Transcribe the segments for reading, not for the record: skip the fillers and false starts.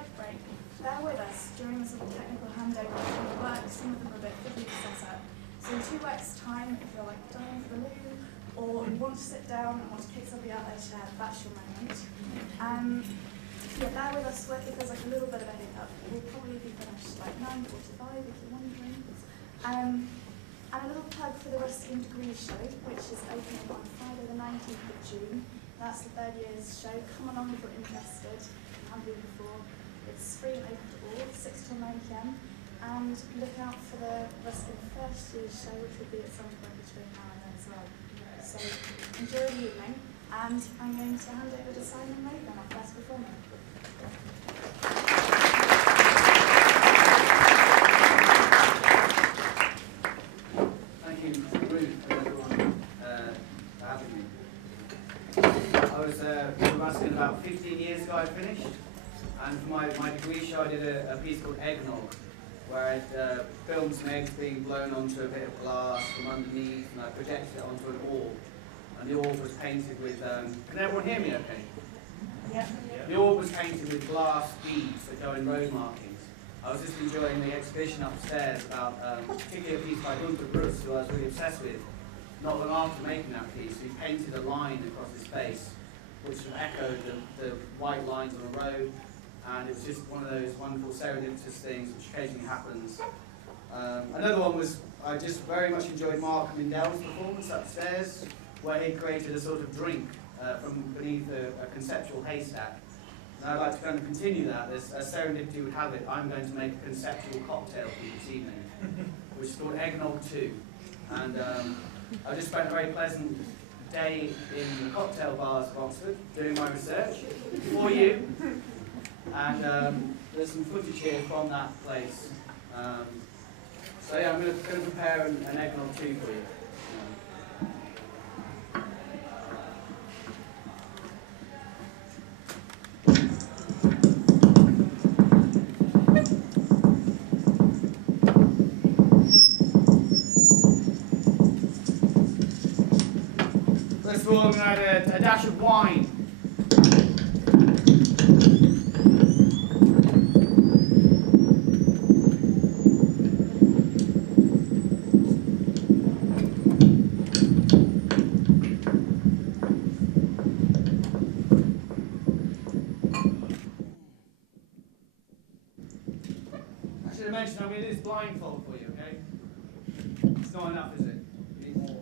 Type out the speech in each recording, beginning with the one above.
slight break. Bear with us during the sort of technical handover of the work. Some of them are a bit fiddly to set up. So in 2 weeks' time, if you're like dying for the loo, or you want to sit down and want to kick somebody out their chair, that's your moment. Yeah, bear with us if there's like a little bit of a hiccup. We'll probably be finished like 9:45 if you're wondering. And a little plug for the Ruskin degree show, which is opening on Friday the 19th of June. That's the 3rd year's show. Come along if you're interested. You haven't been before. It's free and open to all, 6 till 9 p.m. And look out for the Ruskin first year's show, which will be at some point between now and then as well. So enjoy the evening, and I'm going to hand over to Simon Reagan, our first performer. Thank you, Ruth, and everyone for having me. I was with Ruskin about 15 years ago I finished, and for my degree show I did a piece called Eggnog, where I'd filmed some eggs being blown onto a bit of glass from underneath, and I projected it onto an orb. And the orb was painted with, can everyone hear me okay? Yeah. The orb was painted with glass beads that go in road markings. I was just enjoying the exhibition upstairs about, particularly a piece by Gunther Bruce, who I was really obsessed with. Not long after making that piece, he painted a line across his face, which sort of echoed the white lines on the road. And it was just one of those wonderful serendipitous things which occasionally happens. Another one was, I just very much enjoyed Mark Mindell's performance upstairs, where he created a sort of drink from beneath a conceptual haystack. And I'd like to kind of continue that. As serendipity would have it, I'm going to make a conceptual cocktail for you this evening, which is called Eggnog 2. And I just spent a very pleasant day in the cocktail bars of Oxford doing my research for you. And there's some footage here from that place. So yeah, I'm going to prepare an Eggnog 2 for you. First of all, I'm going to add a dash of wine. I should have mentioned I'm going to do this blindfold for you, okay? It's not enough, is it? You need more.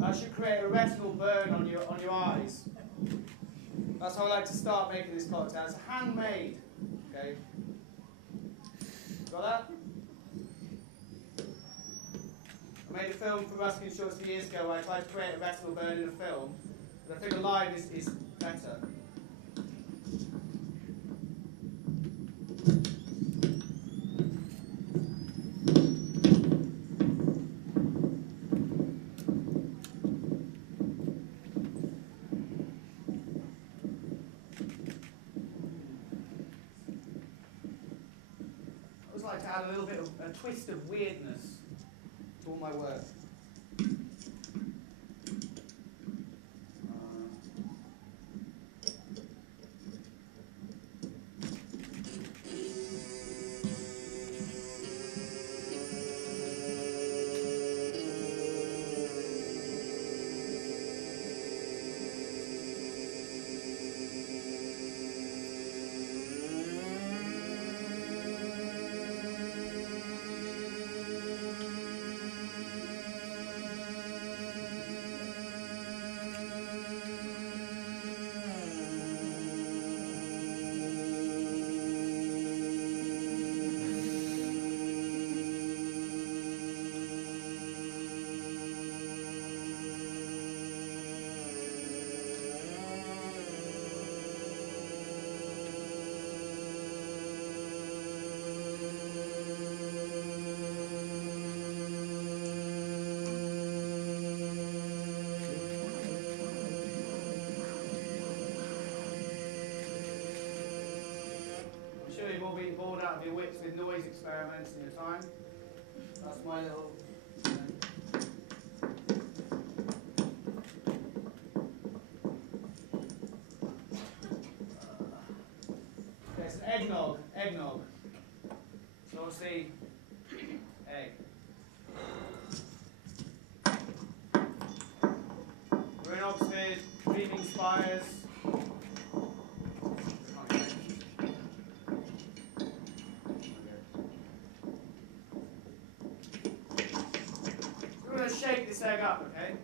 I should create a retinal burn on your eyes. That's how I like to start making this cocktail. It's handmade. Okay. Got that? I made a film for Ruskin Shorts a few years ago where I tried to create a retinal burn in a film, but I think live is better. I like to add a little bit of a twist of weirdness to all my work. your wits with noise experiments in your time. That's my little... Okay, it's an eggnog. So obviously, egg. We're in Oxford, dreaming spires. We're going to shake this egg up, okay?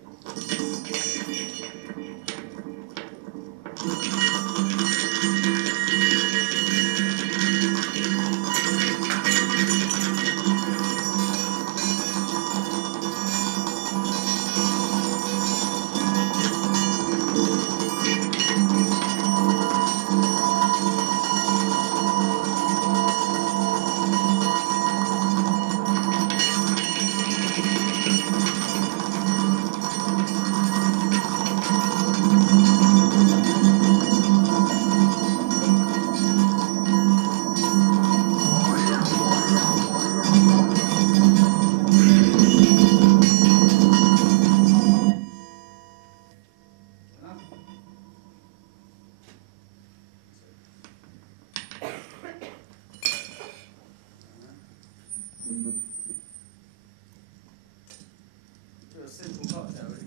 A simple cocktail, really.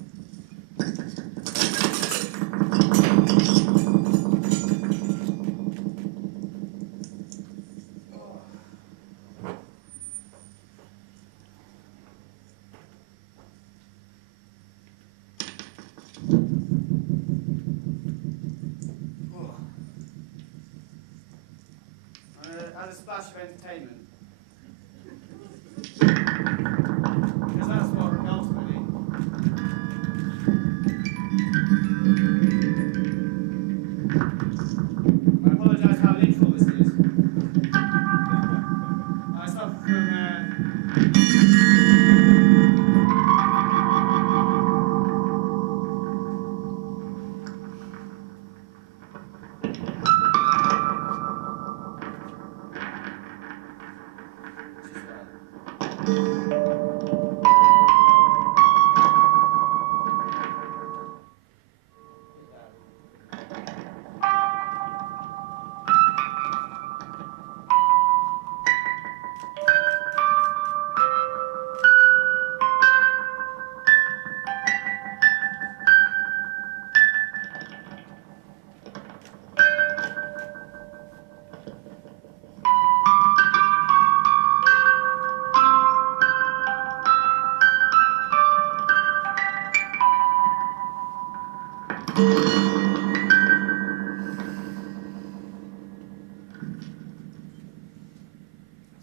Add a splash of entertainment. Because that's what ultimately. I apologise how literal this is. I suffer from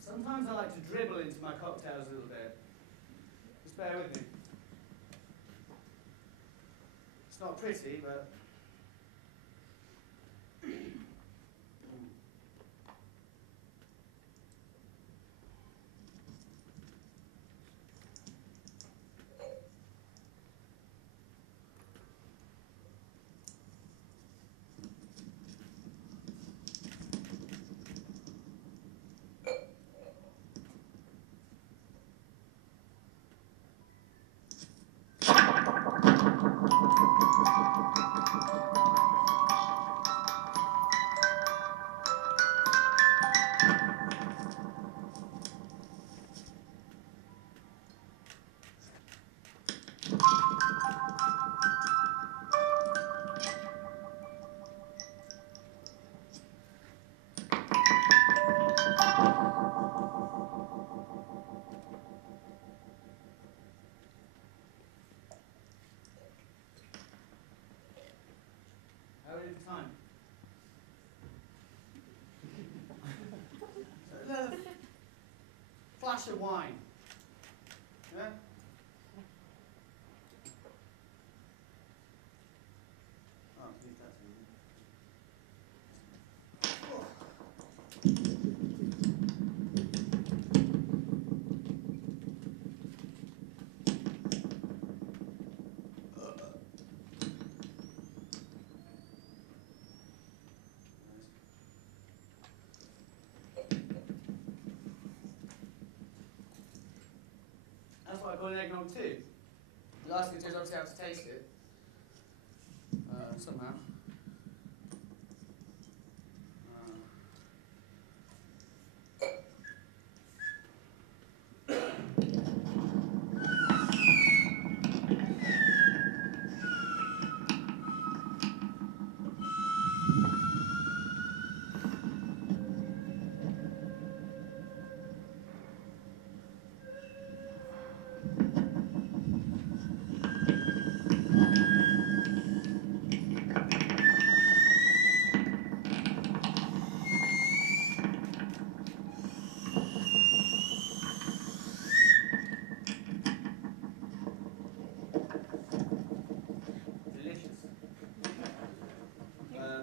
Sometimes I like to dribble into my cocktails a little bit. Just bear with me. It's not pretty, but... time. A little flash of wine. Yeah? Oh, leave that to me. I call an eggnog too. The last thing to do is obviously have to taste it. Somehow.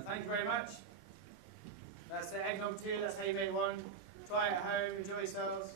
Thank you very much. That's the eggnog 2, that's how you make one. Try it at home, enjoy yourselves.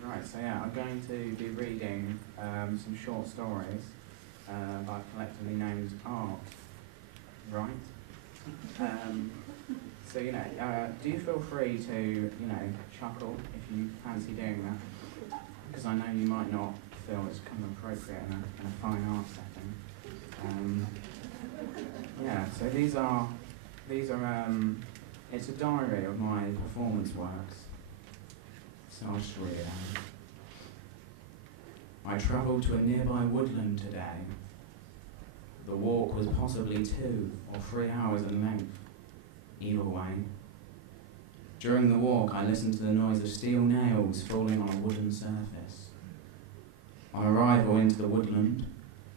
Right, so yeah, I'm going to be reading some short stories that I've collectively named Art. Right? So, do you feel free to, chuckle if you fancy doing that? Because I know you might not feel it's kind of appropriate in a fine art setting. So these are, it's a diary of my performance works. So I'll just read it out. I travelled to a nearby woodland today. The walk was possibly 2 or 3 hours in length, either way. During the walk, I listened to the noise of steel nails falling on a wooden surface. On arrival into the woodland,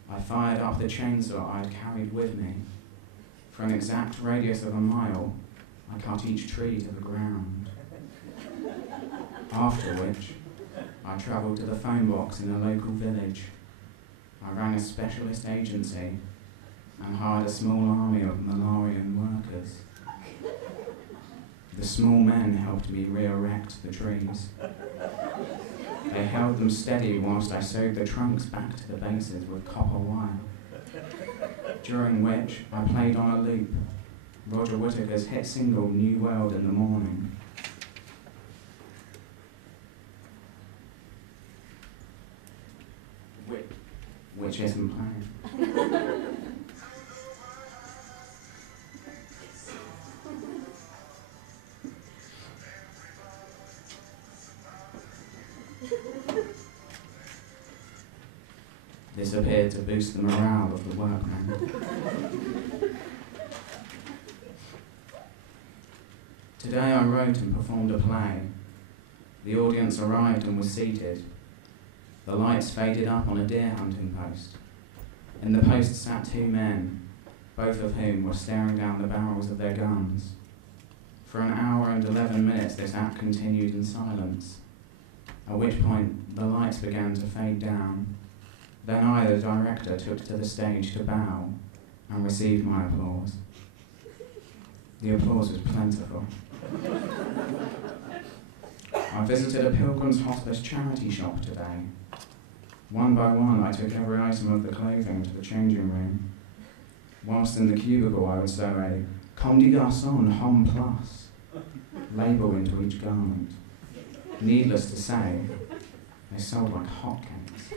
I fired up the chainsaw I had carried with me. For an exact radius of a mile, I cut each tree to the ground. After which, I travelled to the phone box in a local village. I rang a specialist agency and hired a small army of Malarian workers. The small men helped me re-erect the trees. They held them steady whilst I sewed the trunks back to the bases with copper wire, during which I played on a loop Roger Whittaker's hit single New World in the Morning. Which isn't playing. This appeared to boost the morale of the workmen. Today I wrote and performed a play. The audience arrived and was seated. The lights faded up on a deer hunting post. In the post sat two men, both of whom were staring down the barrels of their guns. For an hour and 11 minutes this act continued in silence, at which point the lights began to fade down. Then I, the director, took to the stage to bow and received my applause. The applause was plentiful. I visited a Pilgrim's Hospice charity shop today. One by one, I took every item of the clothing to the changing room. Whilst in the cubicle, I would sew a Comme des Garçons Homme Plus label into each garment. Needless to say, they sold like hotcakes.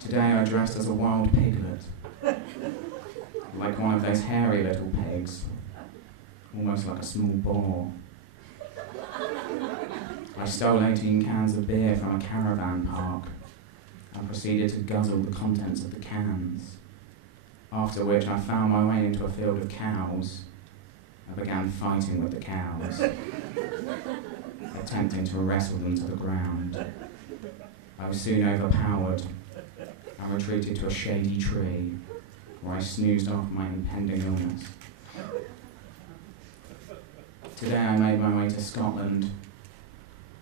Today I dressed as a wild piglet, like one of those hairy little pigs, almost like a small boar. I stole 18 cans of beer from a caravan park and proceeded to guzzle the contents of the cans, after which I found my way into a field of cows and began fighting with the cows, attempting to wrestle them to the ground. I was soon overpowered and retreated to a shady tree where I snoozed off my impending illness. Today I made my way to Scotland.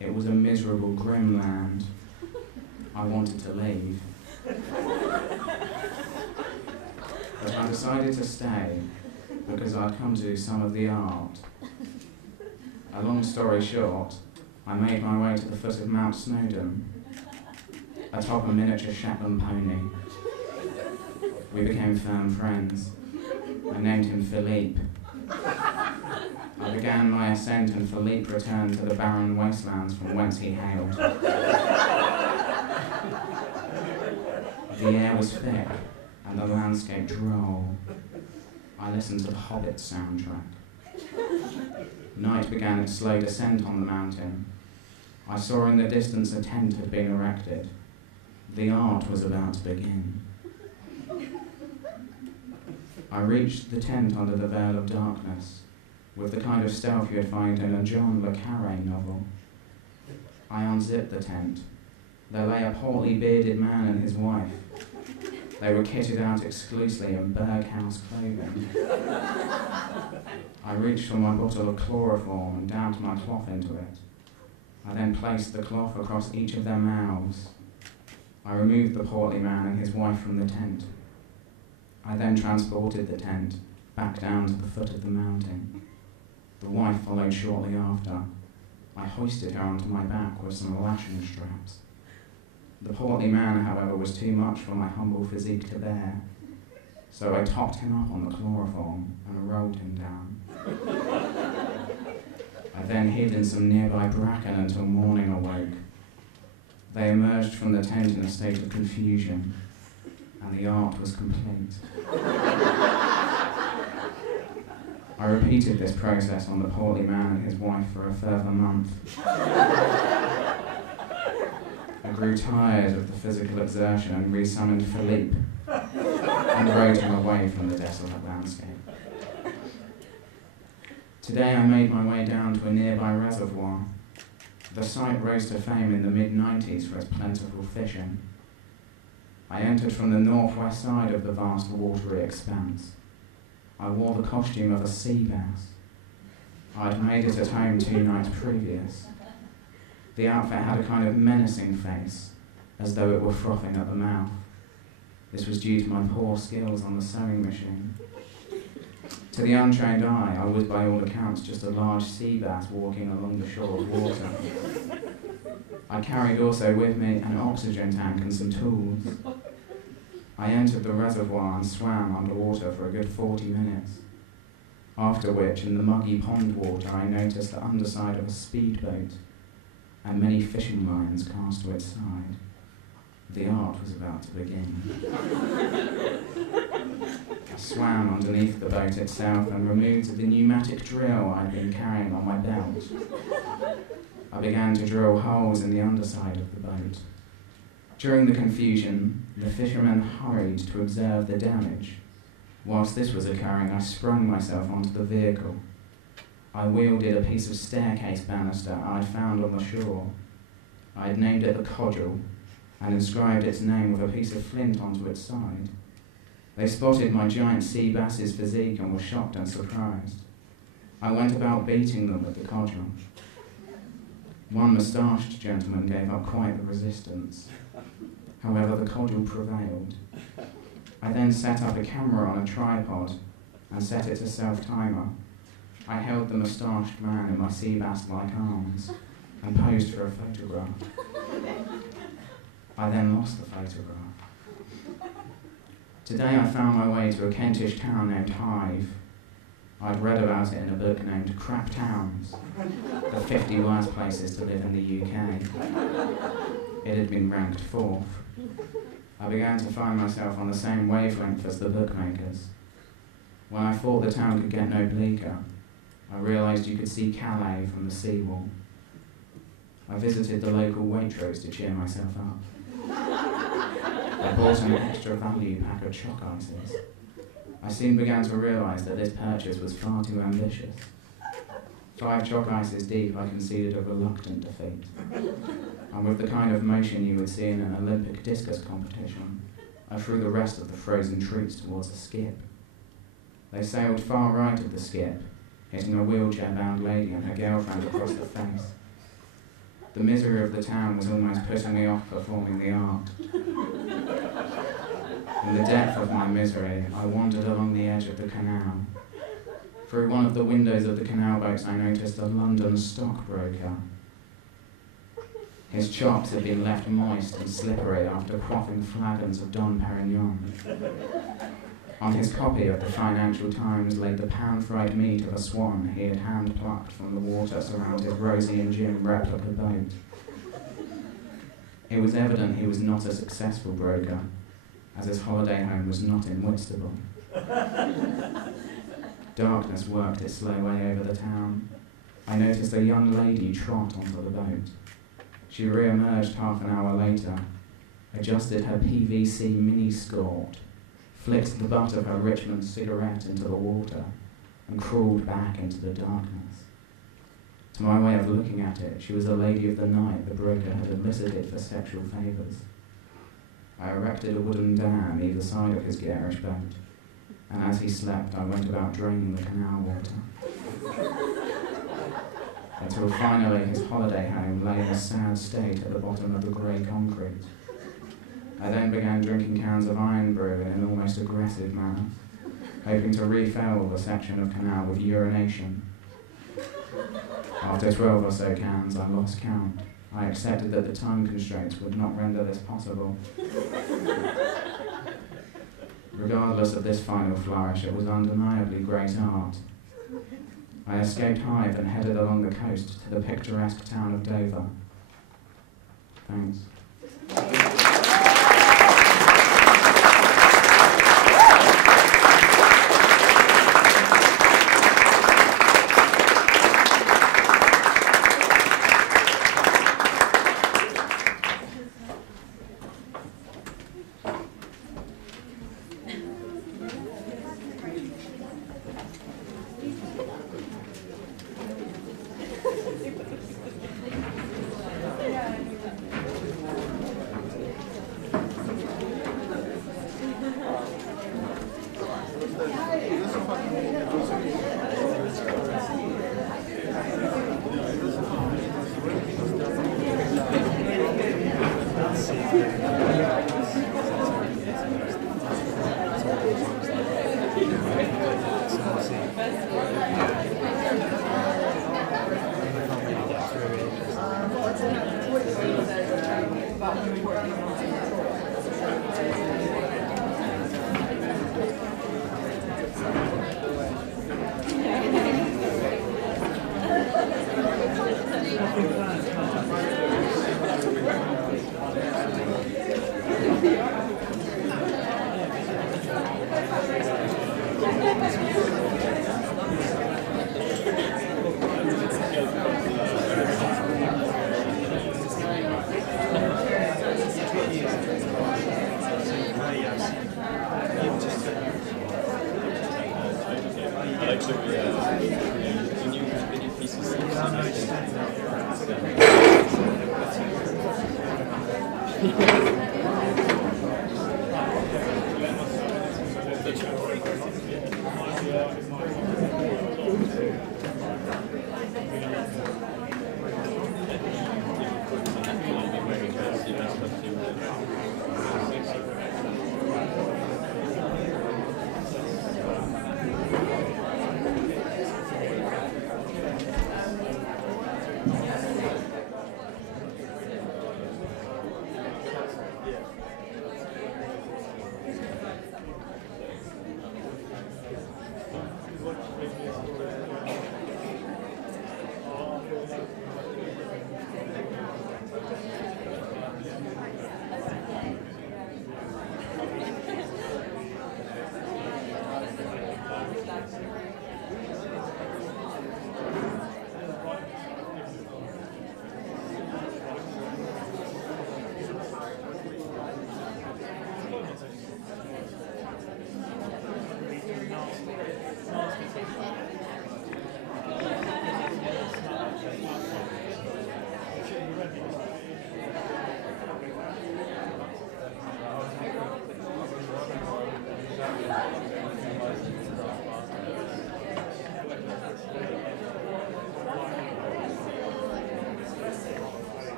It was a miserable, grim land. I wanted to leave. But I decided to stay because I'd come to do some of the art. A long story short, I made my way to the foot of Mount Snowdon, atop a miniature Shetland pony. We became firm friends. I named him Philippe. I began my ascent and Philippe returned to the barren wastelands from whence he hailed. The air was thick and the landscape droll. I listened to the Hobbit soundtrack. Night began its slow descent on the mountain. I saw in the distance a tent had been erected. The art was about to begin. I reached the tent under the veil of darkness, with the kind of stealth you'd find in a John le Carré novel. I unzipped the tent. There lay a portly bearded man and his wife. They were kitted out exclusively in Berghaus clothing. I reached for my bottle of chloroform and dabbed my cloth into it. I then placed the cloth across each of their mouths. I removed the portly man and his wife from the tent. I then transported the tent back down to the foot of the mountain. The wife followed shortly after. I hoisted her onto my back with some lashing straps. The portly man, however, was too much for my humble physique to bear, so I topped him up on the chloroform and rolled him down. I then hid in some nearby bracken until morning awoke. They emerged from the tent in a state of confusion, and the art was complete. I repeated this process on the portly man and his wife for a further month. I grew tired of the physical exertion and resummoned Philippe and rode him away from the desolate landscape. Today I made my way down to a nearby reservoir. The site rose to fame in the mid-90s for its plentiful fishing. I entered from the northwest side of the vast watery expanse. I wore the costume of a sea bass. I had made it at home 2 nights previous. The outfit had a kind of menacing face, as though it were frothing at the mouth. This was due to my poor skills on the sewing machine. To the untrained eye, I was by all accounts just a large sea bass walking along the shore of water. I carried also with me an oxygen tank and some tools. I entered the reservoir and swam underwater for a good 40 minutes, after which, in the muggy pond water, I noticed the underside of a speedboat and many fishing lines cast to its side. The art was about to begin. I swam underneath the boat itself and removed the pneumatic drill I'd been carrying on my belt. I began to drill holes in the underside of the boat. During the confusion, the fishermen hurried to observe the damage. Whilst this was occurring, I sprung myself onto the vehicle I wielded a piece of staircase banister I'd found on the shore. I had named it the Codgel and inscribed its name with a piece of flint onto its side. They spotted my giant sea bass's physique and were shocked and surprised. I went about beating them with the Codgel. One moustached gentleman gave up quite the resistance. However, the Codgel prevailed. I then set up a camera on a tripod and set it to self-timer. I held the moustached man in my sea bass-like arms and posed for a photograph. I then lost the photograph. Today I found my way to a Kentish town named Hive. I'd read about it in a book named Crap Towns, the 50 worst places to live in the UK. It had been ranked 4th. I began to find myself on the same wavelength as the bookmakers. When I thought the town could get no bleaker, I realised you could see Calais from the seawall. I visited the local Waitrose to cheer myself up. I bought an extra value pack of choc ices. I soon began to realise that this purchase was far too ambitious. 5 choc ices deep, I conceded a reluctant defeat. And with the kind of motion you would see in an Olympic discus competition, I threw the rest of the frozen treats towards a skip. They sailed far right of the skip, hitting a wheelchair-bound lady and her girlfriend across the face. The misery of the town was almost putting me off performing the art. In the depth of my misery, I wandered along the edge of the canal. Through one of the windows of the canal boats, I noticed a London stockbroker. His chops had been left moist and slippery after quaffing flagons of Dom Perignon. On his copy of the Financial Times lay the pan-fried meat of a swan he had hand-plucked from the water surrounding his Rosie and Jim replica boat. It was evident he was not a successful broker, as his holiday home was not in Whitstable. Darkness worked its slow way over the town. I noticed a young lady trot onto the boat. She re-emerged half an hour later, adjusted her PVC mini-skirt, flicked the butt of her Richmond cigarette into the water, and crawled back into the darkness. To my way of looking at it, she was a lady of the night the broker had elicited for sexual favours. I erected a wooden dam either side of his garish boat, and as he slept, I went about draining the canal water. Until finally his holiday home lay in a sad state at the bottom of the grey concrete. I then began drinking cans of iron brew in an almost aggressive manner, hoping to refill the section of canal with urination. After 12 or so cans, I lost count. I accepted that the time constraints would not render this possible. Regardless of this final flourish, it was undeniably great art. I escaped Hive and headed along the coast to the picturesque town of Dover. Thanks.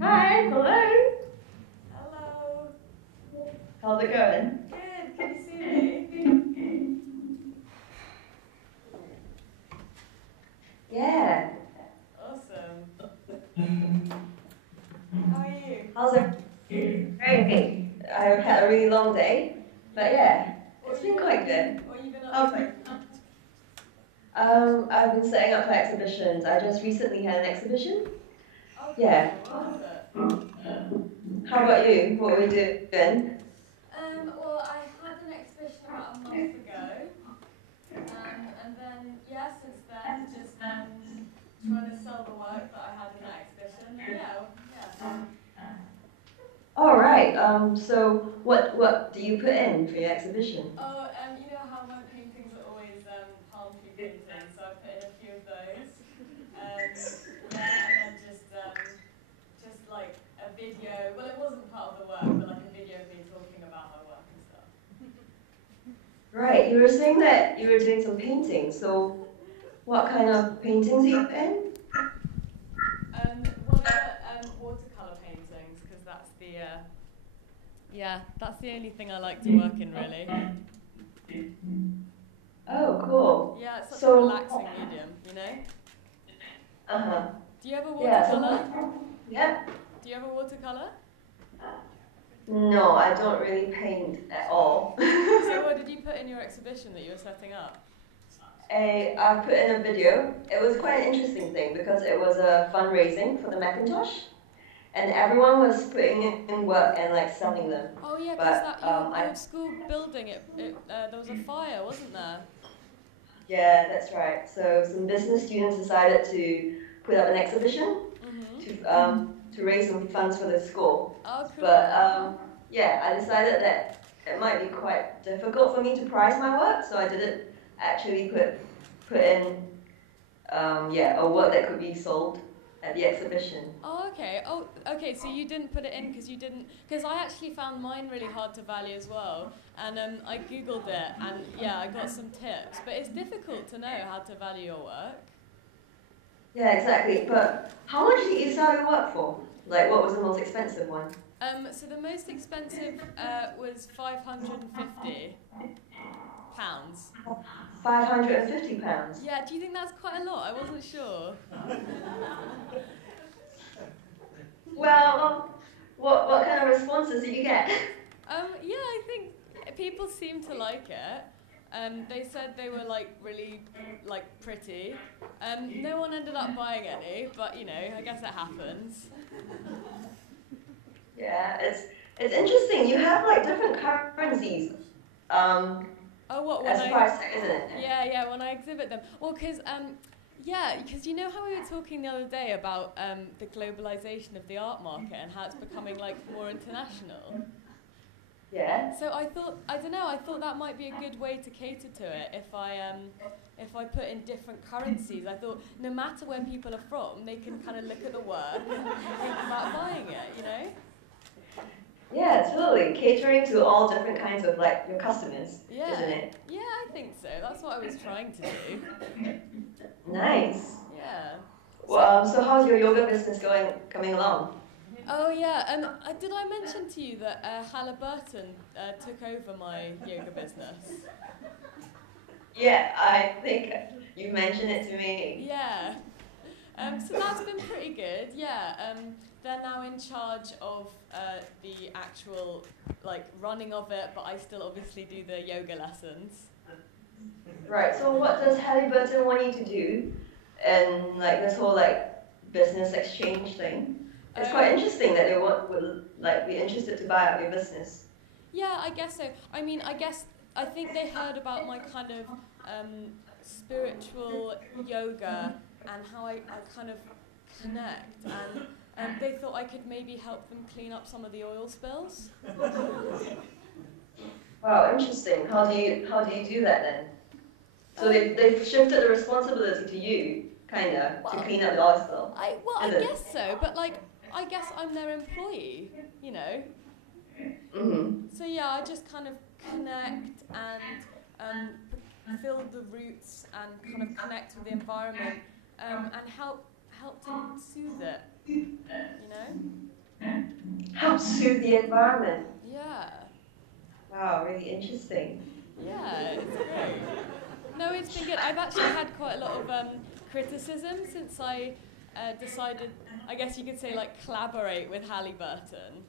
Hi, hello. Hello. How's it going? Good. Can you see me? Yeah. Awesome. How are you? How's it? Great. I've had a really long day, but yeah, it's been quite good. What have you been How's up to? it? I've been setting up for exhibitions. I just recently had an exhibition. Oh, cool. Yeah. What was it? How about you? What were you doing? Well, I had an exhibition about a month ago, and then, yeah, since then, just trying to sell the work that I had in that exhibition. And yeah. All right. So what do you put in for your exhibition? Oh, you know how my paintings are always palm tree paintings, so I put in a few of those. Yeah, and then just like a video. Well, it wasn't part of the work, but like a video of me talking about my work and stuff. Right. You were saying that you were doing some painting. So what kind of paintings do you put in? Well, they're watercolor paintings because that's that's the only thing I like to work in, really. Oh, cool. Yeah, it's such So, a relaxing medium, you know. Uh-huh. Do you ever Yeah. watercolor? Yeah. Do you ever watercolor? No, I don't really paint at all. So what did you put in your exhibition that you were setting up? I put in a video. It was quite an interesting thing because it was a fundraising for the Macintosh, and everyone was putting in work and like selling them. Oh yeah, because But that your school building, there was a fire, wasn't there? Yeah, that's right. So some business students decided to put up an exhibition to raise some funds for the school. Oh, cool. But yeah, I decided that it might be quite difficult for me to price my work, so I didn't actually put in yeah, a work that could be sold at the exhibition. Oh, okay. Oh, okay. So you didn't put it in because you didn't, because I actually found mine really hard to value as well, and I googled it, and yeah, I got some tips. But it's difficult to know how to value your work. Yeah, exactly. But how much did you sell your work for? Like, what was the most expensive one? So the most expensive was £550. £550. Yeah. Do you think that's quite a lot? I wasn't sure. Well, what kind of responses did you get? Yeah, I think people seem to like it. They said they were like really like pretty. No one ended up buying any, but you know, I guess it happens. Yeah, it's interesting. You have like different currencies. Oh, what As a price tag, isn't it? Yeah, when I exhibit them. Well, because you know how we were talking the other day about the globalization of the art market and how it's becoming like more international. Yeah. So I thought that might be a good way to cater to it if I put in different currencies. I thought no matter where people are from, they can kind of look at the work and think about buying it, you know? Yeah, totally. Catering to all different kinds of like your customers, Yeah. isn't it? Yeah, I think so. That's what I was trying to do. Nice. Yeah. Well, so how's your yoga business coming along? Oh yeah, did I mention to you that Halliburton took over my yoga business? Yeah, I think you mentioned it to me. Yeah. So that's been pretty good. Yeah. They're now in charge of the actual like running of it, but I still obviously do the yoga lessons. Right. So what does Halliburton want you to do, and like this whole like business exchange thing? It's quite interesting that they would like be interested to buy out your business. Yeah, I guess so. I mean, I think they heard about my kind of spiritual yoga and how I kind of connect, and they thought I could maybe help them clean up some of the oil spills. Wow, interesting. How do you do that then? So they've shifted the responsibility to you, kinda, to clean up the oil spill. I guess so, but like I guess I'm their employee, you know. So yeah, I just kind of connect and fill the roots and kind of connect with the environment and help to soothe it, you know. Help soothe the environment. Yeah. Wow, really interesting. Yeah, it's great. No, it's been good. I've actually had quite a lot of criticism since I decided, I guess you could say, like, collaborate with Halliburton.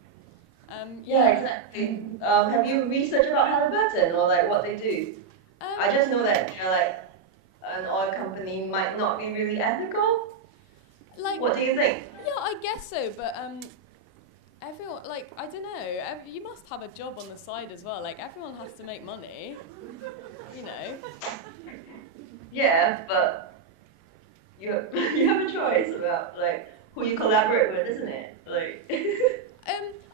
Yeah, exactly. Have you researched about Halliburton or like what they do? I just know that they're like an oil company might not be really ethical. Like, what do you think? Yeah, I guess so, but everyone, like, I don't know, you must have a job on the side as well. Like, everyone has to make money, you know. Yeah, but you have a choice about like who you collaborate with, isn't it? Like.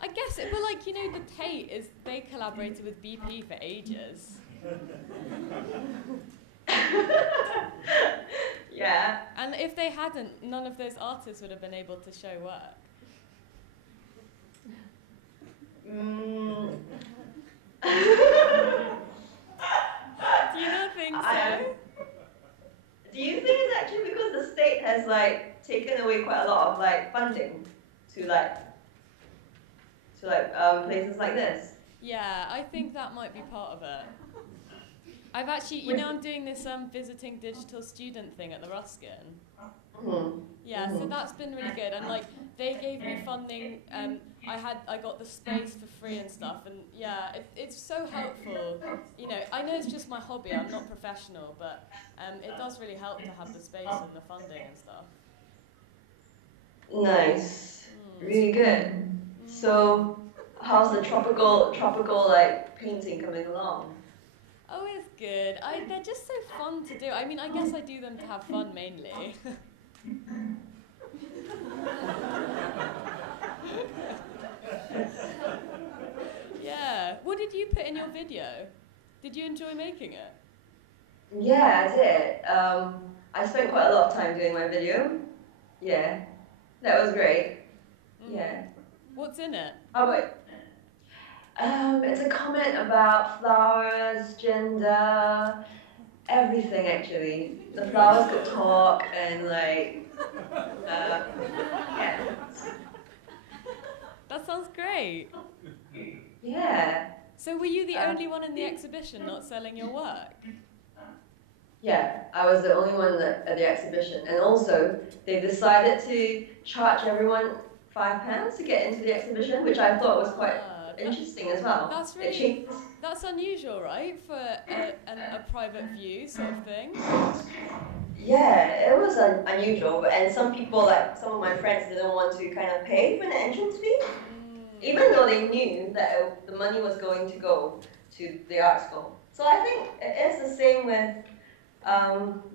I guess it, but like, you know, the Tate they collaborated with BP for ages. Yeah. And if they hadn't, none of those artists would have been able to show work. Do you not think so? Do you think it's actually because the state has like taken away quite a lot of like funding to places like this? Yeah, I think that might be part of it. I've actually, you know, I'm doing this visiting digital student thing at the Ruskin. Yeah, so that's been really good, and like they gave me funding. I got the space for free and stuff, and yeah, it's so helpful. You know, I know it's just my hobby. I'm not professional, but it does really help to have the space and the funding and stuff. Nice, really good. So, how's the tropical like painting coming along? Oh, it's good. They're just so fun to do. I mean, I guess I do them to have fun mainly. Yeah. What did you put in your video? Did you enjoy making it? Yeah, I did. I spent quite a lot of time doing my video. Yeah, that was great. Yeah. What's in it? Oh, wait. It's a comment about flowers, gender, everything actually. The flowers could talk and like, yeah. That sounds great. Yeah. So were you the only one in the exhibition not selling your work? Yeah, I was the only one at the exhibition. And also, they decided to charge everyone £5 to get into the exhibition, which I thought was quite interesting as well. That's unusual, right, for a private view sort of thing? Yeah, it was unusual, and some people, like some of my friends, didn't want to kind of pay for the entrance fee, even though they knew that the money was going to go to the art school. So I think it is the same with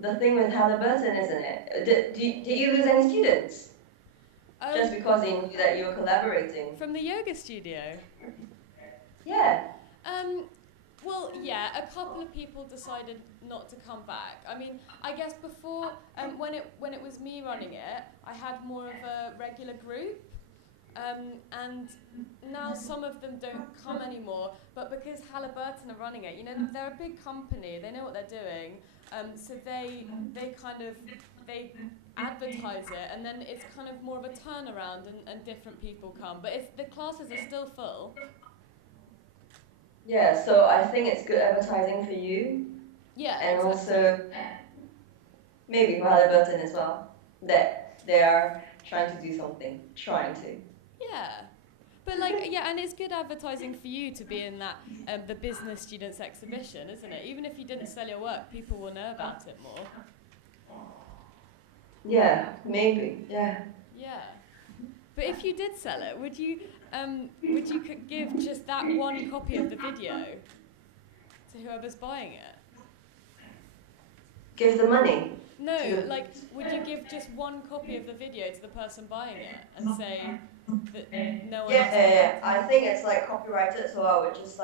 the thing with Halliburton, isn't it? Did you lose any students? Just because they knew that you were collaborating? From the yoga studio? Yeah. Well, yeah, a couple of people decided not to come back. I mean, I guess before, when it was me running it, I had more of a regular group, and now some of them don't come anymore. But because Halliburton are running it, you know, they're a big company, they know what they're doing, so they advertise it, and then it's kind of more of a turnaround, and different people come. But the classes are still full. Yeah, so I think it's good advertising for you. Yeah. And exactly. also, maybe for Halliburton as well, that they are trying to do something. Yeah. But and it's good advertising for you to be in that, the business students exhibition, isn't it? Even if you didn't sell your work, people will know about it more. Yeah, maybe, yeah. Yeah. But if you did sell it, would you give just that one copy of the video to whoever's buying it? Give the money? No, would you give just one copy of the video to the person buying it and say that no one else? Yeah. I think it's like copyrighted, so I would just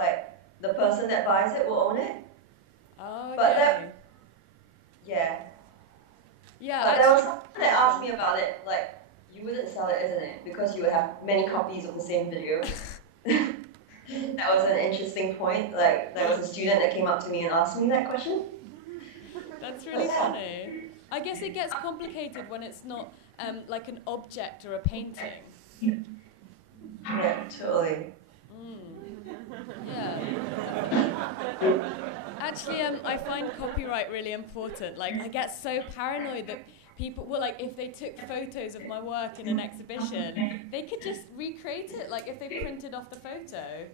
the person that buys it will own it. Oh, okay. But yeah. Yeah. But there was someone that asked me about it, you wouldn't sell it, isn't it? Because you would have many copies of the same video. That was an interesting point. There was a student that came up to me and asked me that question. That's really funny. I guess it gets complicated when it's not like an object or a painting. Yeah, totally. Yeah. Actually, I find copyright really important. I get so paranoid that people, if they took photos of my work in an exhibition, they could just recreate it, if they printed off the photo.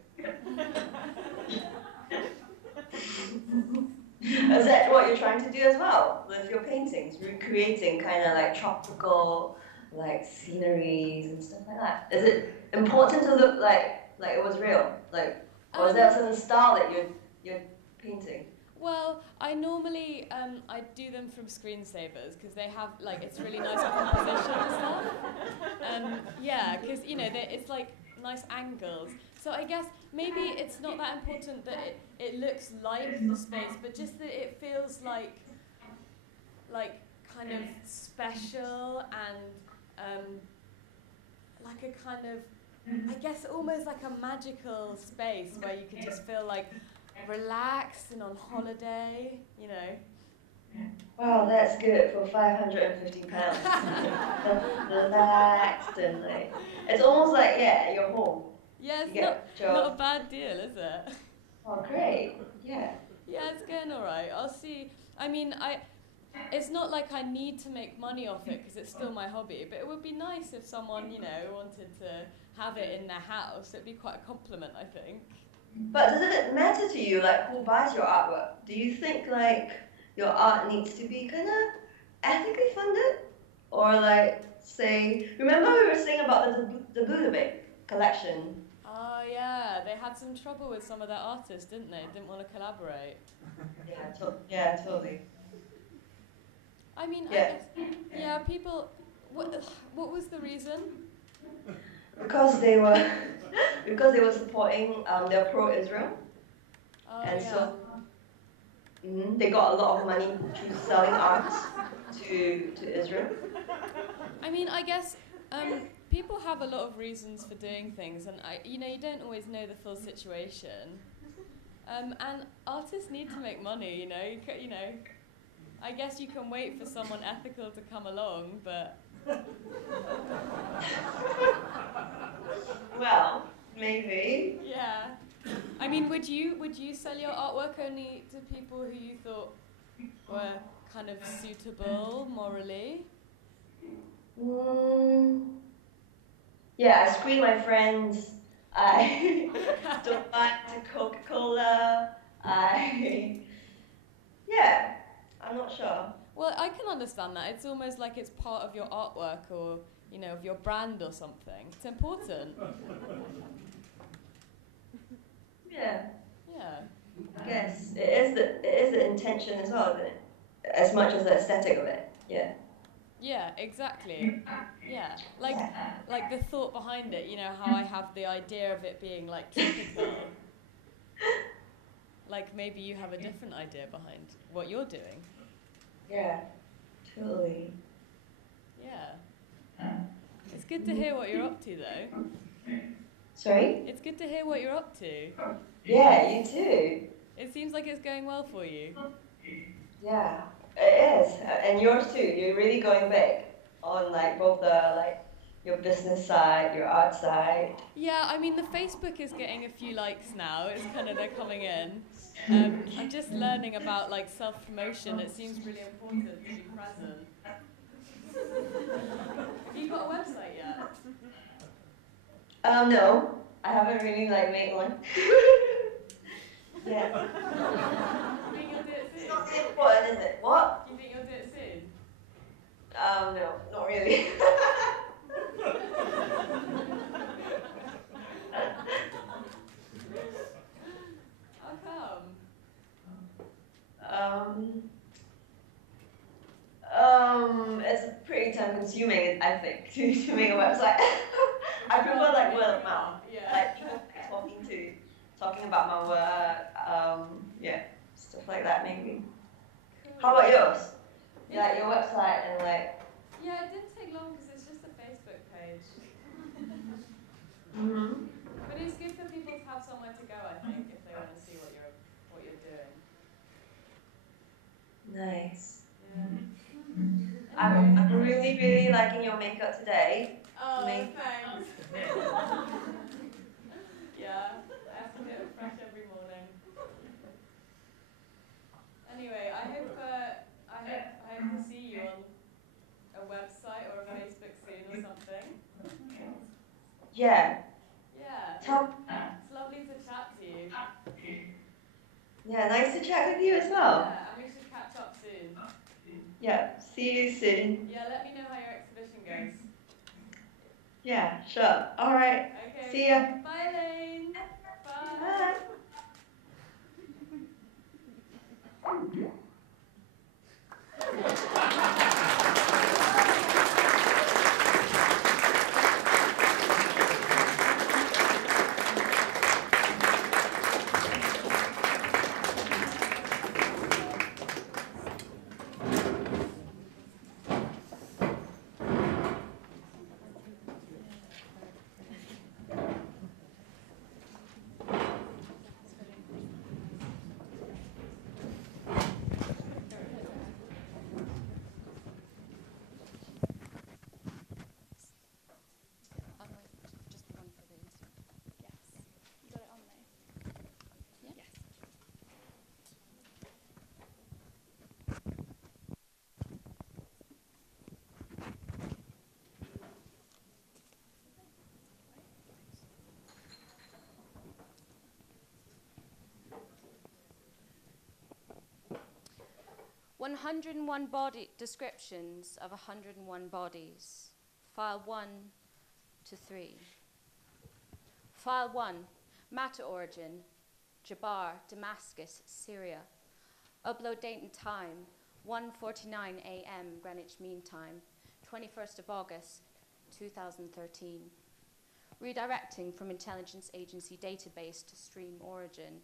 Is that what you're trying to do as well with your paintings? Recreating kind of tropical, sceneries and stuff like that. Is it important to look like it was real? Or is there a certain style that you're painting? Well, I normally I do them from screensavers because they have it's really nice composition and stuff. Yeah, because it's nice angles. So I guess maybe it's not that important that it looks like the space, but just that it feels like kind of special and like a kind of, I guess almost like a magical space where you can just feel relaxed and on holiday, Wow, that's good for £550. Relaxed and it's almost you're home. Yeah, it's not a bad deal, is it? Oh, great. Yeah. Yeah, it's going all right. I'll see. I mean, it's not like I need to make money off it because it's still my hobby, but it would be nice if someone, wanted to have it in their house. It'd be quite a compliment, I think. But does it matter to you, who buys your artwork? Do you think, your art needs to be kind of ethically funded? Or, say, remember we were saying about the Budovic collection? Oh, yeah. They had some trouble with some of their artists, didn't they? Didn't want to collaborate. Yeah. Yeah, totally. I mean, I Yeah. guess, yeah, people, what was the reason? Because they were because they were supporting they're pro-Israel, Oh, and yeah. so they got a lot of money through selling arts to Israel. I mean, I guess people have a lot of reasons for doing things, and you don't always know the full situation. And artists need to make money, I guess you can wait for someone ethical to come along, but Well, maybe. yeah. I mean, would you sell your artwork only to people who you thought were kind of suitable morally? Yeah, I screen my friends. I don't buy into Coca-Cola. Yeah, I'm not sure. Well, I can understand that. It's almost like it's part of your artwork or, of your brand or something. It's important. Yeah, Yeah. I guess it is the intention as well, isn't it? As much as the aesthetic of it. Yeah. Yeah, exactly. Yeah. Like the thought behind it, how I have the idea of it being like tropical. Like maybe you have a different idea behind what you're doing. Yeah, totally. Yeah. It's good to hear what you're up to though. Sorry? It's good to hear what you're up to. Yeah, you too. It seems like it's going well for you. Yeah, it is. And yours too. You're really going big on like both the your business side, your art side. Yeah, I mean the Facebook is getting a few likes now. It's kind of they're coming in. I'm just learning about like self-promotion. It seems really important to be present. Have you got a website yet? No, I haven't really made one. Yeah. Do you think you'll do it soon? It's not that important, is it? What? Do you think you'll do it soon? No, not really. How come? It's pretty time consuming, I think, to make a website. I prefer word of mouth. Yeah. People talking about my work, yeah, stuff like that maybe. Cool. How about yours? Yeah, your website and Yeah, it didn't take long because it's just a Facebook page. But it's good for people to have somewhere to go, I think, if they want to see what you're doing. Nice. Yeah. I'm really, really liking your makeup today. Oh, Amazing. thanks. Yeah, I have to get it fresh every morning. Anyway, I hope to see you on a website or a Facebook soon or something. Yeah. Yeah. Tell, It's lovely to chat to you. yeah, nice to chat with you as well. Yeah, and we should catch up soon. Yeah, see you soon. Yeah, let me know how your exhibition goes. Yeah, sure. All right. Okay. See ya. Bye, Lane. Bye. Bye. 101 body descriptions of 101 bodies. File 1 to 3. File 1, matter origin, Jabbar, Damascus, Syria. Upload date and time, 1:49 a.m. Greenwich Mean Time, 21st of August, 2013. Redirecting from Intelligence Agency database to stream origin.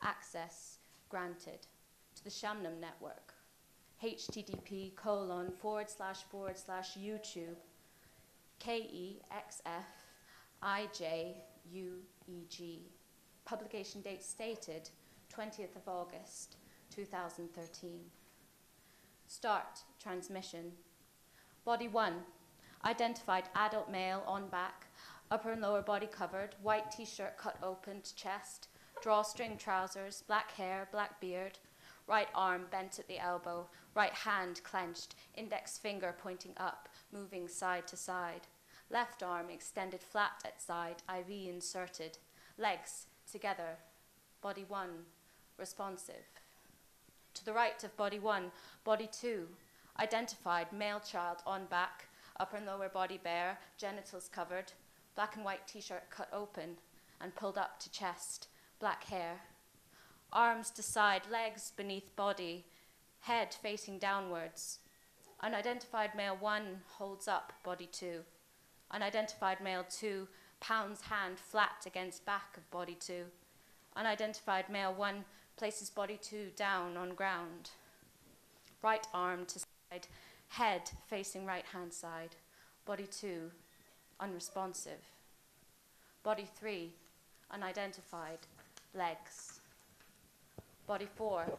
Access granted to the Shamnam network. http:///YouTube KEXFIJUEG. Publication date stated 20th of August 2013. Start transmission. Body 1. Identified adult male on back, upper and lower body covered, white t-shirt cut open to chest, drawstring trousers, black hair, black beard, right arm bent at the elbow, right hand clenched, index finger pointing up, moving side to side. Left arm extended flat at side, IV inserted. Legs together. Body 1, responsive. To the right of body 1, body 2, identified male child on back, upper and lower body bare, genitals covered, black and white t-shirt cut open and pulled up to chest, black hair. Arms to side, legs beneath body, head facing downwards. Unidentified male 1 holds up body 2. Unidentified male 2 pounds hand flat against back of body 2. Unidentified male 1 places body 2 down on ground. Right arm to side, head facing right hand side. Body 2, unresponsive. Body 3, unidentified, legs. Body 4,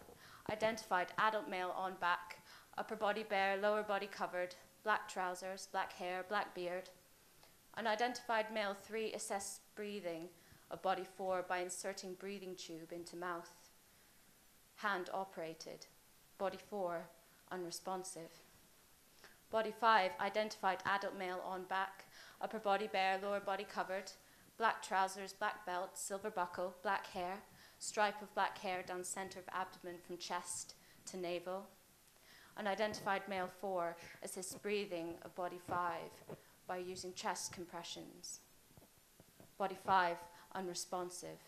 identified adult male on back, upper body bare, lower body covered, black trousers, black hair, black beard. Unidentified male 3 assess breathing of body 4 by inserting breathing tube into mouth. Hand operated. Body 4, unresponsive. Body 5, identified adult male on back, upper body bare, lower body covered, black trousers, black belt, silver buckle, black hair, stripe of black hair down center of abdomen from chest to navel. Unidentified male 4 assists breathing of body 5 by using chest compressions. Body 5, unresponsive.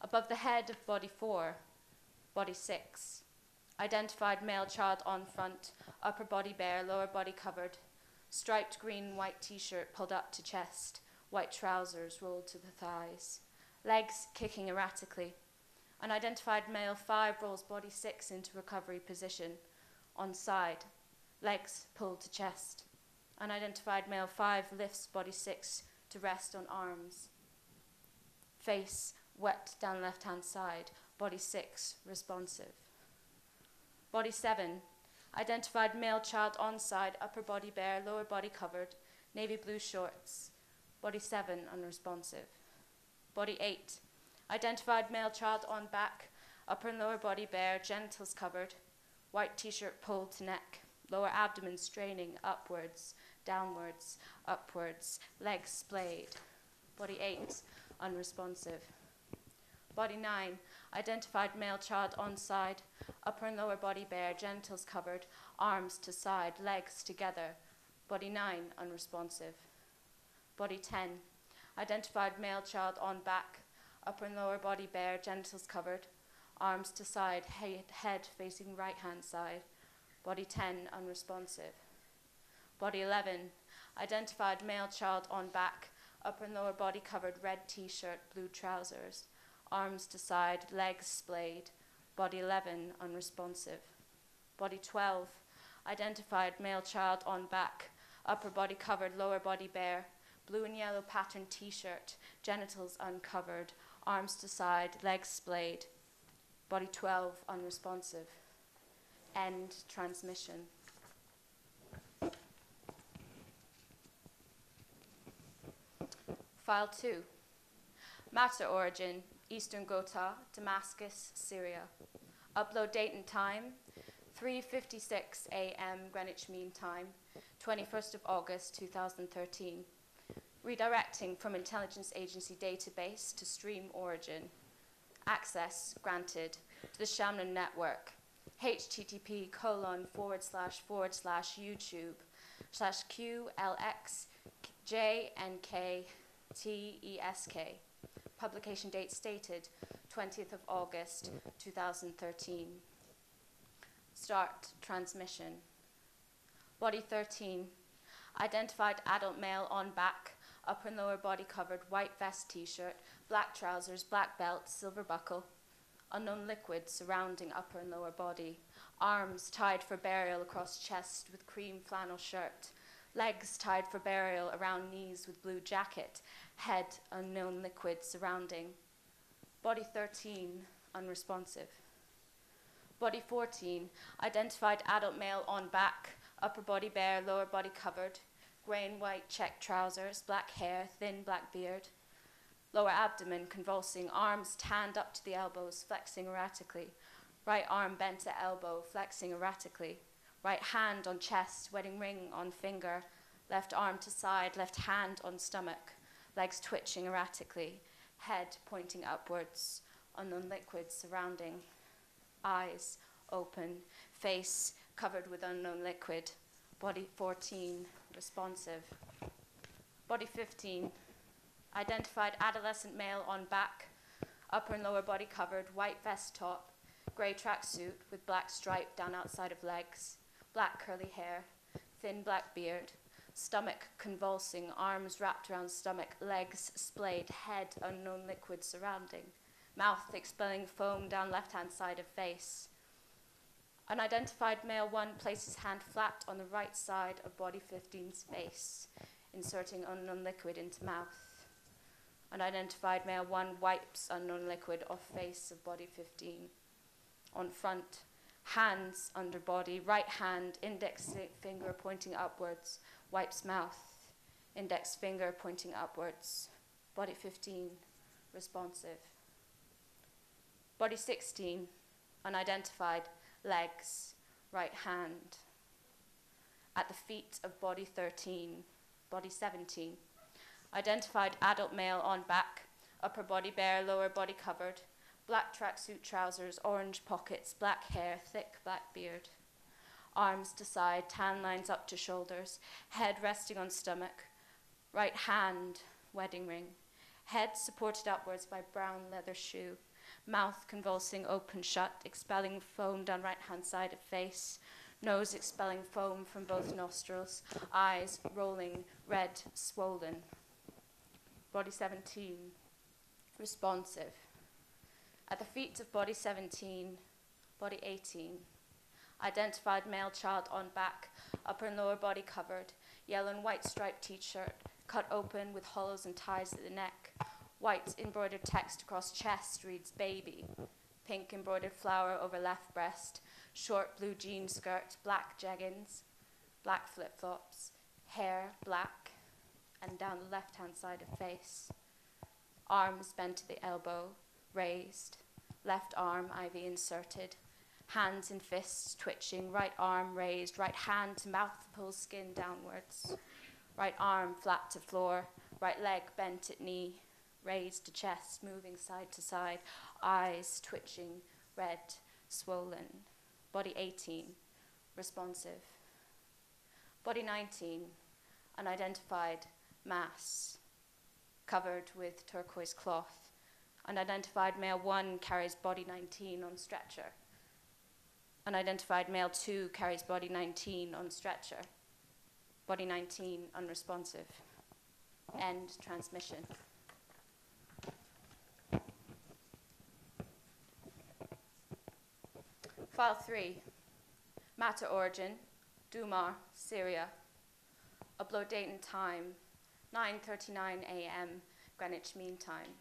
Above the head of body 4, body 6, identified male child on front, upper body bare, lower body covered, striped green white t-shirt pulled up to chest, white trousers rolled to the thighs, legs kicking erratically. Unidentified male 5 rolls body 6 into recovery position, on side, legs pulled to chest. Unidentified male 5 lifts body 6 to rest on arms. Face wet down left hand side, body 6 responsive. Body 7, identified male child on side, upper body bare, lower body covered, navy blue shorts. Body 7 unresponsive. Body 8, identified male child on back, upper and lower body bare, genitals covered, white t-shirt pulled to neck, lower abdomen straining upwards, downwards, upwards, legs splayed. Body 8, unresponsive. Body 9, identified male child on side, upper and lower body bare, genitals covered, arms to side, legs together. Body 9, unresponsive. Body 10, identified male child on back, upper and lower body bare, genitals covered, arms to side, head facing right hand side. Body 10, unresponsive. Body 11, identified male child on back, upper and lower body covered, red t-shirt, blue trousers, arms to side, legs splayed. Body 11, unresponsive. Body 12, identified male child on back, upper body covered, lower body bare, blue and yellow patterned t-shirt, genitals uncovered, arms to side, legs splayed. Body 12, unresponsive. End transmission. File 2. Matter origin, Eastern Ghouta, Damascus, Syria. Upload date and time, 3:56 a.m. Greenwich Mean Time, 21st of August 2013. Redirecting from Intelligence Agency database to stream origin. Access granted to the Shamnam network. http:///QLXJNKTESK. Publication date stated 20th of August 2013. Start transmission. Body 13. Identified adult male on back, upper and lower body covered, white vest t-shirt, black trousers, black belt, silver buckle. Unknown liquid surrounding upper and lower body. Arms tied for burial across chest with cream flannel shirt. Legs tied for burial around knees with blue jacket. Head unknown liquid surrounding. Body 13, unresponsive. Body 14, identified adult male on back, upper body bare, lower body covered, grey and white check trousers, black hair, thin black beard. Lower abdomen convulsing, arms tanned up to the elbows, flexing erratically. Right arm bent to elbow, flexing erratically. Right hand on chest, wedding ring on finger. Left arm to side, left hand on stomach. Legs twitching erratically. Head pointing upwards. Unknown liquid surrounding. Eyes open. Face covered with unknown liquid. Body 14, responsive. Body 15. Identified adolescent male on back, upper and lower body covered, white vest top, grey tracksuit with black stripe down outside of legs, black curly hair, thin black beard, stomach convulsing, arms wrapped around stomach, legs splayed, head unknown liquid surrounding, mouth expelling foam down left-hand side of face. Unidentified male 1 places hand flat on the right side of body 15's face, inserting unknown liquid into mouth. Unidentified male 1 wipes unknown liquid off face of body 15. On front, hands under body, right hand, index finger pointing upwards, wipes mouth, index finger pointing upwards. Body 15, responsive. Body 16, unidentified, legs, right hand. At the feet of body 13, body 17. Identified adult male on back, upper body bare, lower body covered, black tracksuit trousers, orange pockets, black hair, thick black beard. Arms to side, tan lines up to shoulders, head resting on stomach, right hand, wedding ring, head supported upwards by brown leather shoe, mouth convulsing open shut, expelling foam down right hand side of face, nose expelling foam from both nostrils, eyes rolling, red, swollen. Body 17, responsive. At the feet of body 17, body 18. Identified male child on back, upper and lower body covered, yellow and white striped t-shirt, cut open with hollows and ties at the neck. White embroidered text across chest reads baby. Pink embroidered flower over left breast, short blue jean skirt, black jeggings, black flip-flops, hair black, and down the left-hand side of face. Arms bent to the elbow, raised, left arm IV inserted, hands in fists twitching, right arm raised, right hand to mouth pulls skin downwards, right arm flat to floor, right leg bent at knee, raised to chest, moving side to side, eyes twitching, red, swollen. Body 18, responsive. Body 19, unidentified, mass, covered with turquoise cloth. Unidentified male 1 carries body 19 on stretcher. Unidentified male 2 carries body 19 on stretcher. Body 19 unresponsive. End transmission. File 3. Matter origin, Dumar, Syria. Upload date and time, 9:39 a.m. Greenwich Mean Time,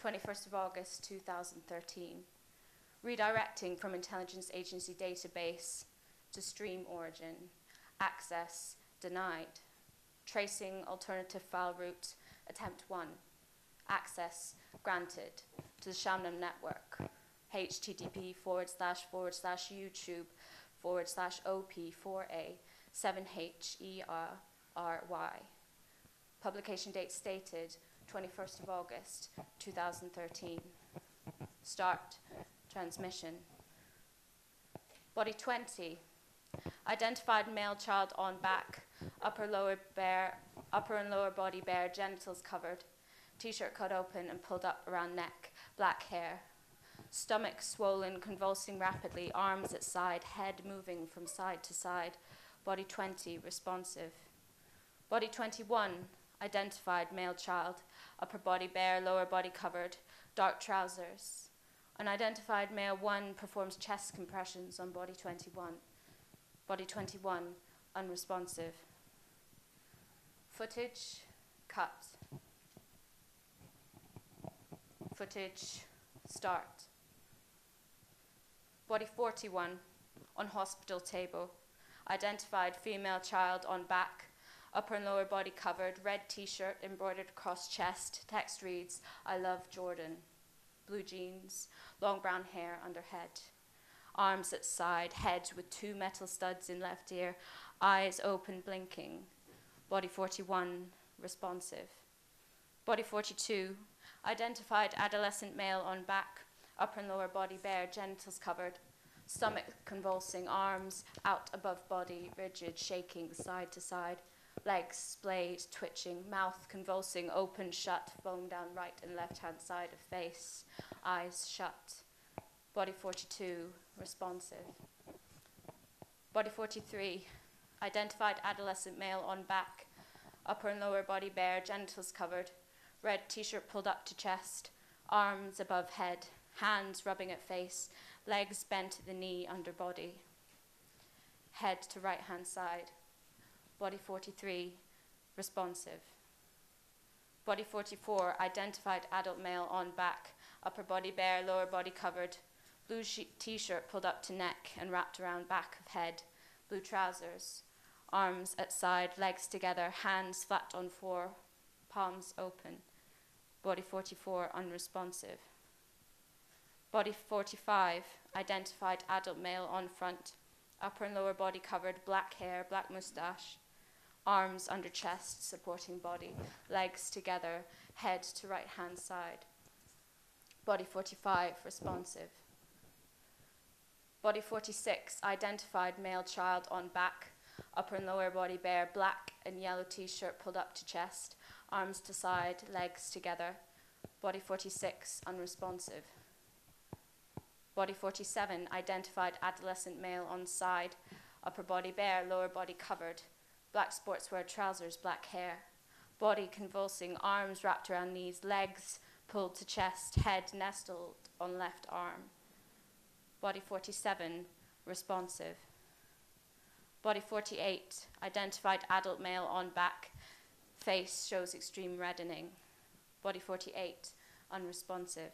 21st of August 2013. Redirecting from Intelligence Agency database to stream origin. Access denied. Tracing alternative file route, attempt 1. Access granted to the Shamnam network. http://YouTube/op4a 7HERRY. Publication date stated 21st of August 2013. Start transmission. Body 20. Identified male child on back, upper and lower body bare, genitals covered, t-shirt cut open and pulled up around neck, black hair. Stomach swollen, convulsing rapidly, arms at side, head moving from side to side. Body 20, responsive. Body 21, identified, male child. Upper body bare, lower body covered, dark trousers. Unidentified male 1 performs chest compressions on body 21. Body 21, unresponsive. Footage, cut. Footage, start. Body 41, on hospital table. Identified female child on back, upper and lower body covered, red t-shirt embroidered across chest. Text reads, I love Jordan. Blue jeans, long brown hair under head. Arms at side, head with 2 metal studs in left ear, eyes open, blinking. Body 41, responsive. Body 42, identified adolescent male on back, upper and lower body bare, genitals covered, stomach convulsing, arms out above body, rigid, shaking side to side, legs splayed, twitching, mouth convulsing, open, shut, foam down right and left-hand side of face, eyes shut. Body 42, responsive. Body 43, identified adolescent male on back, upper and lower body bare, genitals covered, red t-shirt pulled up to chest, arms above head, hands rubbing at face, legs bent at the knee under body, head to right-hand side. Body 43, responsive. Body 44, identified adult male on back, upper body bare, lower body covered, blue t-shirt pulled up to neck and wrapped around back of head, blue trousers, arms at side, legs together, hands flat on floor, palms open. Body 44, unresponsive. Body 45, identified adult male on front, upper and lower body covered, black hair, black moustache, arms under chest, supporting body, legs together, head to right-hand side. Body 45, responsive. Body 46, identified male child on back, upper and lower body bare, black and yellow t-shirt pulled up to chest, arms to side, legs together. Body 46, unresponsive. Body 47, identified adolescent male on side, upper body bare, lower body covered, black sportswear trousers, black hair, body convulsing, arms wrapped around knees, legs pulled to chest, head nestled on left arm. Body 47, responsive. Body 48, identified adult male on back, face shows extreme reddening. Body 48, unresponsive.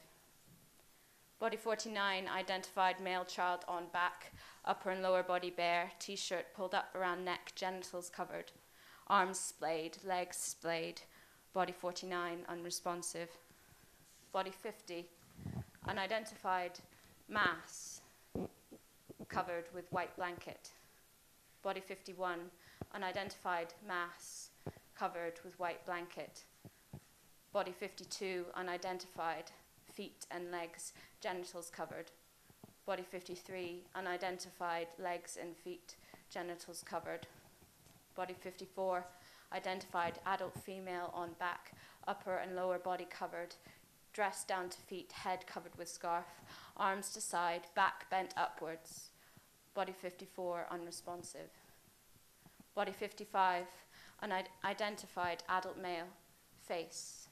Body 49, identified male child on back, upper and lower body bare, t-shirt pulled up around neck, genitals covered, arms splayed, legs splayed. Body 49, unresponsive. Body 50, unidentified mass, covered with white blanket. Body 51, unidentified mass, covered with white blanket. Body 52, unidentified, feet and legs, genitals covered. Body 53, unidentified, legs and feet, genitals covered. Body 54, identified, adult female on back, upper and lower body covered, dress down to feet, head covered with scarf, arms to side, back bent upwards. Body 54, unresponsive. Body 55, unidentified, adult male, face.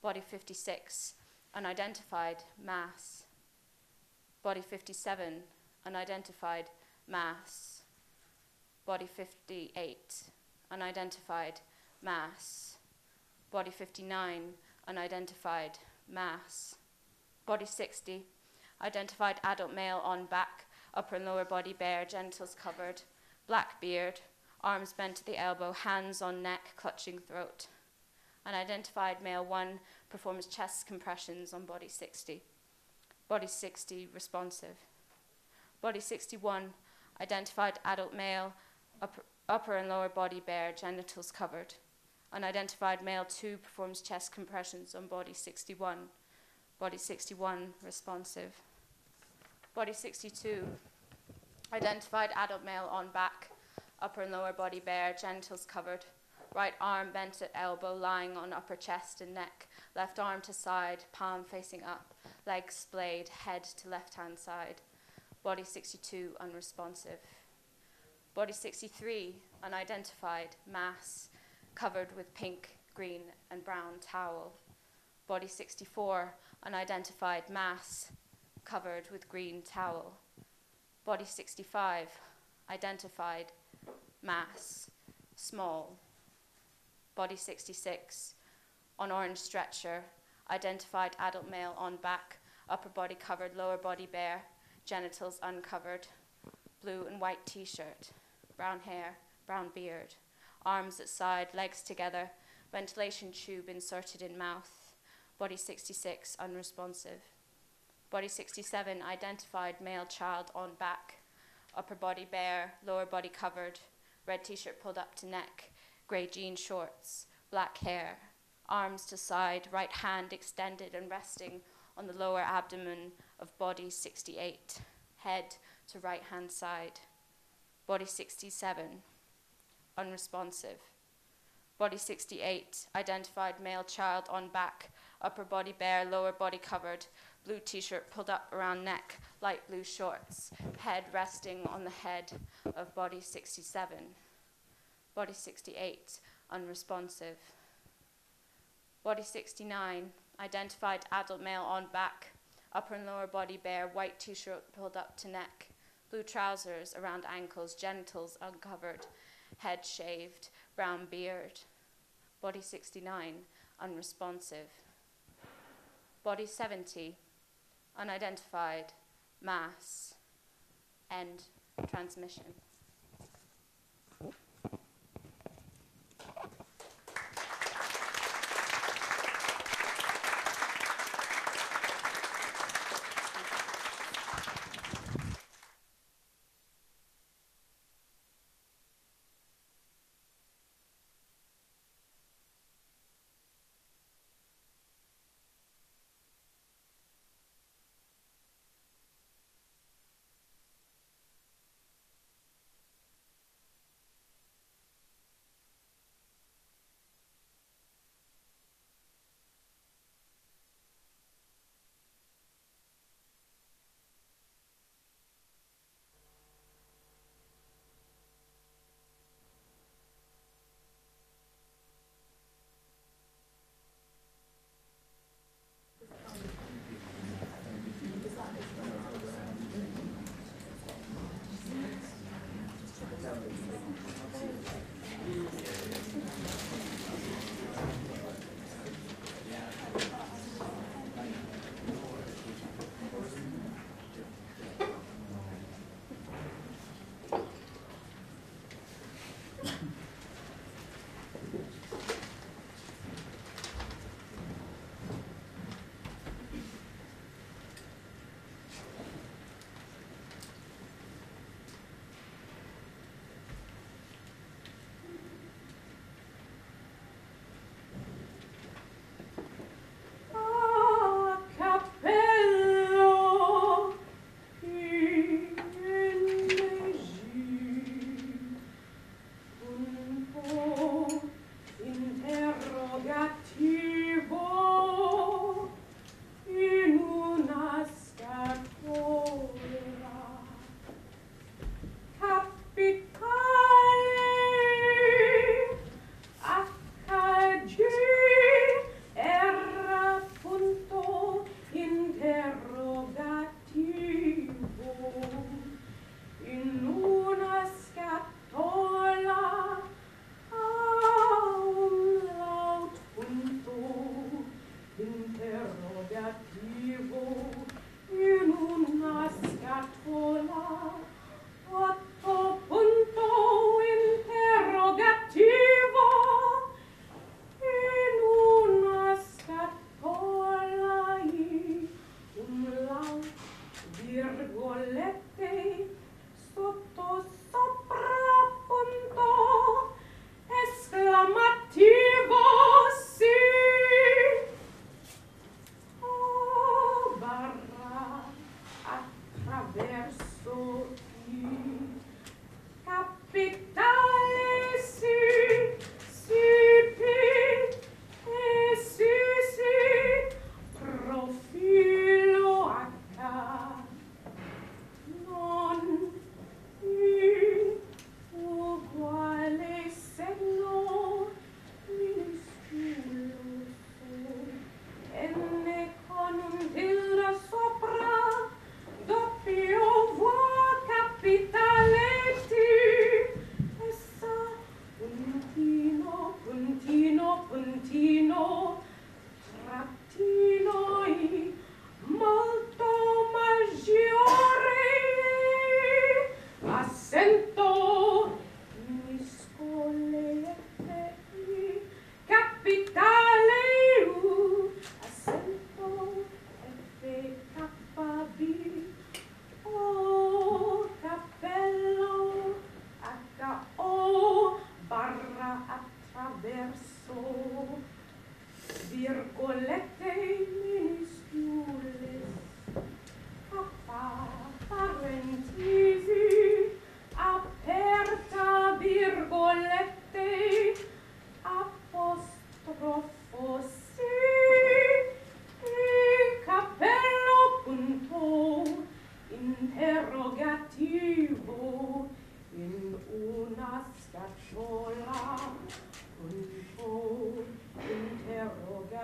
Body 56, unidentified, mass. Body 57, unidentified, mass. Body 58, unidentified, mass. Body 59, unidentified, mass. Body 60, identified adult male on back, upper and lower body bare, genitals covered, black beard, arms bent to the elbow, hands on neck, clutching throat. Unidentified male 1 performs chest compressions on body 60. Body 60, responsive. Body 61, identified adult male, upper and lower body bare, genitals covered. Unidentified male 2 performs chest compressions on body 61. Body 61, responsive. Body 62, identified adult male on back, upper and lower body bare, genitals covered. Right arm bent at elbow, lying on upper chest and neck. Left arm to side, palm facing up. legs splayed, head to left-hand side. Body 62, unresponsive. Body 63, unidentified, mass, covered with pink, green, and brown towel. Body 64, unidentified, mass, covered with green towel. Body 65, identified, mass, small. Body 66, on orange stretcher, identified adult male on back, upper body covered, lower body bare, genitals uncovered, blue and white t-shirt, brown hair, brown beard, arms at side, legs together, ventilation tube inserted in mouth. Body 66, unresponsive. Body 67, identified male child on back, upper body bare, lower body covered, red t-shirt pulled up to neck, grey jean shorts, black hair, arms to side, right hand extended and resting on the lower abdomen of body 68, head to right hand side. Body 67, unresponsive. Body 68, identified male child on back, upper body bare, lower body covered, blue t-shirt pulled up around neck, light blue shorts, head resting on the head of body 67. Body 68, unresponsive. Body 69, identified adult male on back, upper and lower body bare, white t-shirt pulled up to neck, blue trousers around ankles, genitals uncovered, head shaved, brown beard. Body 69, unresponsive. Body 70, unidentified, mass, end transmission.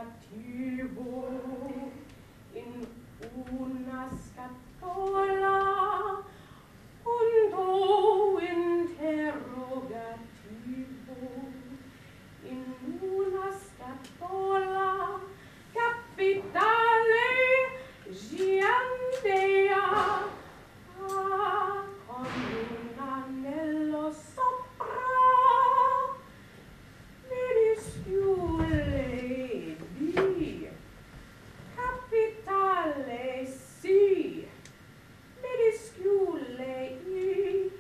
interrogativo in una scatola, punto interrogativo in una scatola, capitale giandea, con un anello sopra, minuscule di capitale sì, minuscule i,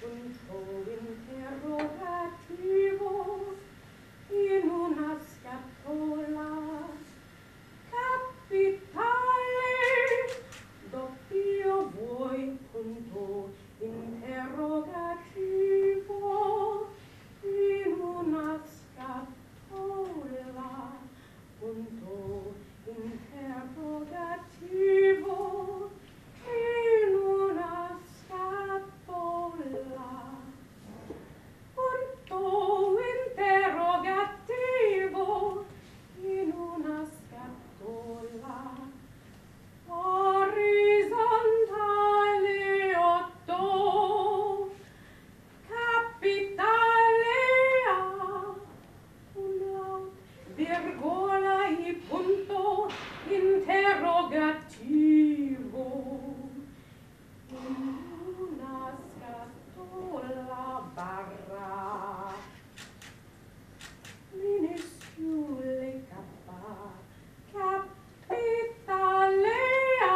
punto interrogativo in una scatola, capitale doppio voi, punto interrogativo in una scatola, punto interrogativo in una scatola, punto interrogativo in una scatola, orizzontale 8, capitale A, umlaut, virgola e punto interrogativo in una scatola barra, minuscule capitale A,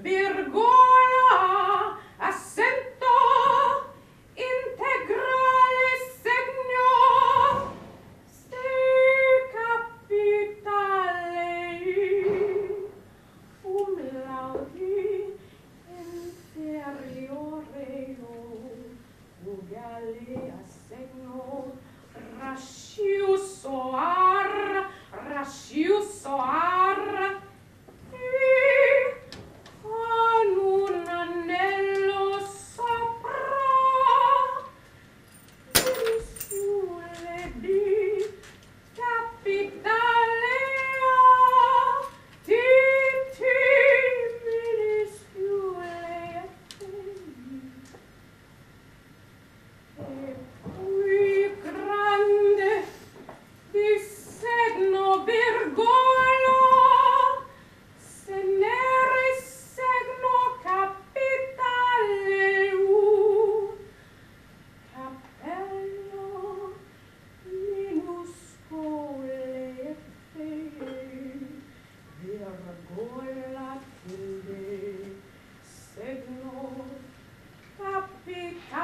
virgola, accento, integrale segno, capitale umlauti inferiore uguale a segno rasciusoar con un anello sopra, minuscule di capitale A, T, minuscule e qui grande di segno virgola, se nere segno capitale U, cappello minuscole virgola tilde segno capitale